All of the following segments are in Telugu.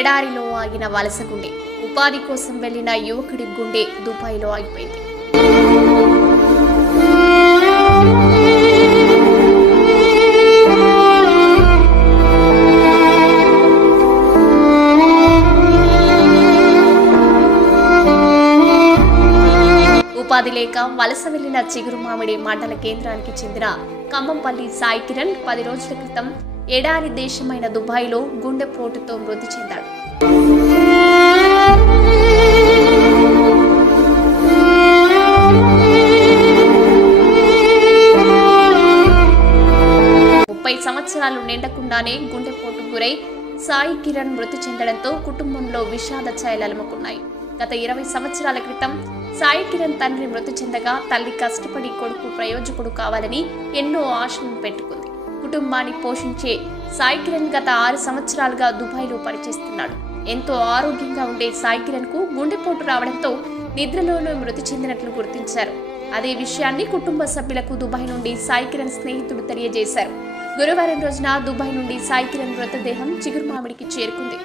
ఎడారిలో ఆగిన వలస గుండె. ఉపాధి కోసం వెళ్లిన యువకుడి గుండె దుబాయ్లో ఆగిపోయింది. ఉపాధి లేక వలస వెళ్లిన చిగురుమామిడి మండల కేంద్రానికి చెందిన ఖమ్మంపల్లి సాయి కిరణ్ 10 రోజుల క్రితం ఎడారి దేశమైన దుబాయ్లో గుండెపోటుతో మృతి చెందాడు. సంవత్సరాలు నిండకుండానే గుండెపోటు గురై సాయి కిరణ్ మృతి చెందడంతో కుటుంబంలో విషాద ఛాయలు అలుముకున్నాయి. గత 20 సంవత్సరాల క్రితం సాయి కిరణ్ తండ్రి మృతి చెందగా తల్లి కష్టపడి కొడుకు ప్రయోజకుడు కావాలని ఎన్నో ఆశలను పెట్టుకుంది. కుటుంబాన్ని పోషించే సాయి కిరణ్ గత 6 సంవత్సరాలుగా దుబాయ్లో పనిచేస్తున్నాడు. ఎంతో ఆరోగ్యంగా ఉండే సాయి కిరణ్ కు గుండెపోటు రావడంతో నిద్రలోనే మృతి చెందినట్లు గుర్తించారు. అదే విషయాన్ని కుటుంబ సభ్యులకు దుబాయ్ నుండి సాయి కిరణ్ స్నేహితుడు తెలియజేశారు. గురువారం రోజున దుబాయ్ నుండి సాయి కిరణ్ మృతదేహం చిగురుమామిడికి చేరుకుంది.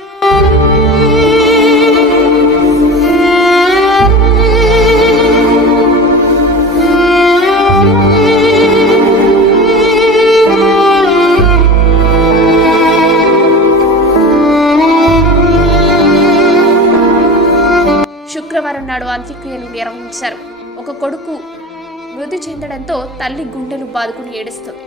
శుక్రవారం నాడు అంత్యక్రియలు నిర్వహించారు. ఒక కొడుకు మృతి చెందడంతో తల్లి గుండెలు బాదుకుని ఏడుస్తుంది.